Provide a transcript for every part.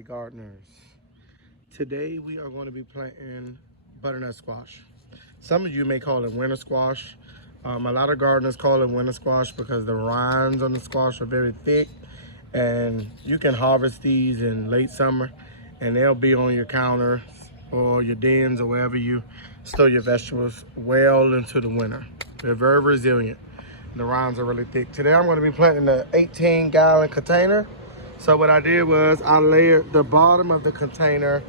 Alrighty, gardeners. Today we are going to be planting butternut squash. Some of you may call it winter squash. A lot of gardeners call it winter squash because the rinds on the squash are very thick, and you can harvest these in late summer and they'll be on your counter or your dens or wherever you store your vegetables well into the winter. They're very resilient. The rinds are really thick. Today I'm going to be planting an 18-gallon container. So what I did was I layered the bottom of the container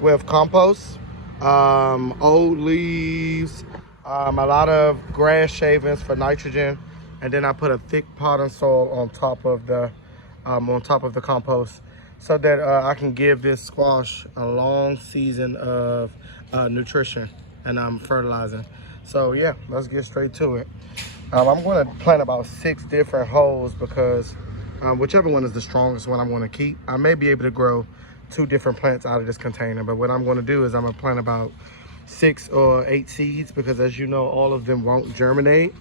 with compost, old leaves, a lot of grass shavings for nitrogen, and then I put a thick potting soil on top of the compost so that I can give this squash a long season of nutrition and fertilizing. So yeah, let's get straight to it. I'm going to plant about 6 different holes because whichever one is the strongest one I'm going to keep. I may be able to grow 2 different plants out of this container, but what I'm going to do is I'm going to plant about 6 or 8 seeds because, as you know, all of them won't germinate,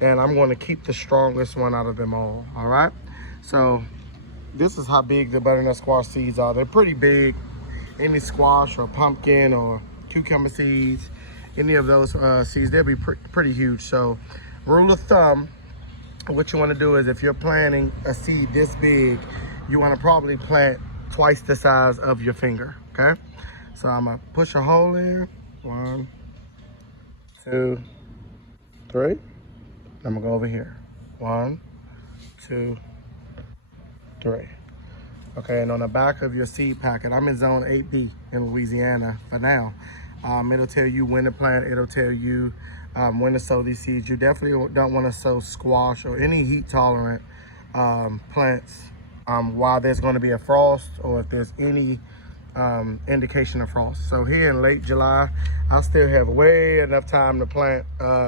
and I'm going to keep the strongest one out of them all. All right, so this is how big the butternut squash seeds are. They're pretty big. Any squash or pumpkin or cucumber seeds, any of those seeds, they'll be pretty huge. So rule of thumb, what you want to do is if you're planting a seed this big, you want to probably plant twice the size of your finger. Okay, so I'm gonna push a hole in. 1, 2, 3. I'm gonna go over here. 1, 2, 3. Okay, and on the back of your seed packet, I'm in zone 8B in Louisiana for now. It'll tell you when to plant. It'll tell you when to sow these seeds. You definitely don't want to sow squash or any heat tolerant plants while there's going to be a frost or if there's any indication of frost. So here in late July, I still have way enough time to plant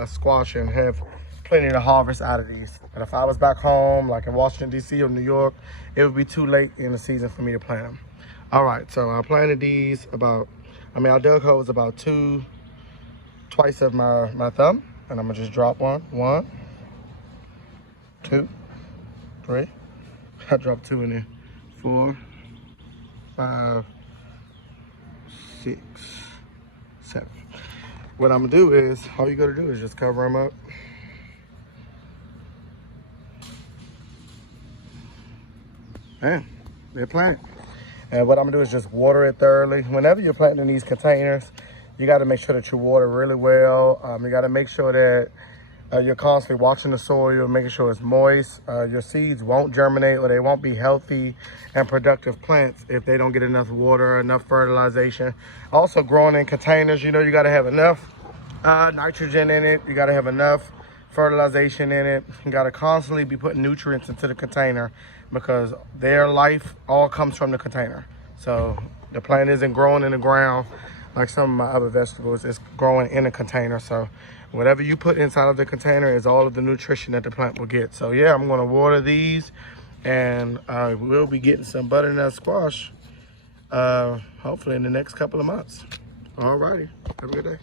squash and have plenty to harvest out of these. But if I was back home, like in Washington, D.C. or New York, it would be too late in the season for me to plant them. All right, so I planted these I dug holes about twice of my thumb, and I'm gonna just drop one. 1, 2, 3. I dropped 2 in there. 4, 5, 6, 7. What I'm gonna do is, all you gotta do is just cover them up. And they're planted. And what I'm gonna do is just water it thoroughly. Whenever you're planting in these containers, you gotta make sure that you water really well. You gotta make sure that you're constantly watching the soil, making sure it's moist. Your seeds won't germinate or they won't be healthy and productive plants if they don't get enough water, enough fertilization. Also, growing in containers, you gotta have enough nitrogen in it. You gotta have enough fertilization in it. You gotta constantly be putting nutrients into the container because their life all comes from the container. So the plant isn't growing in the ground like some of my other vegetables. It's growing in a container. So whatever you put inside of the container is all of the nutrition that the plant will get. So yeah, I'm gonna water these, and we'll be getting some butternut squash hopefully in the next couple of months. Alrighty, have a good day.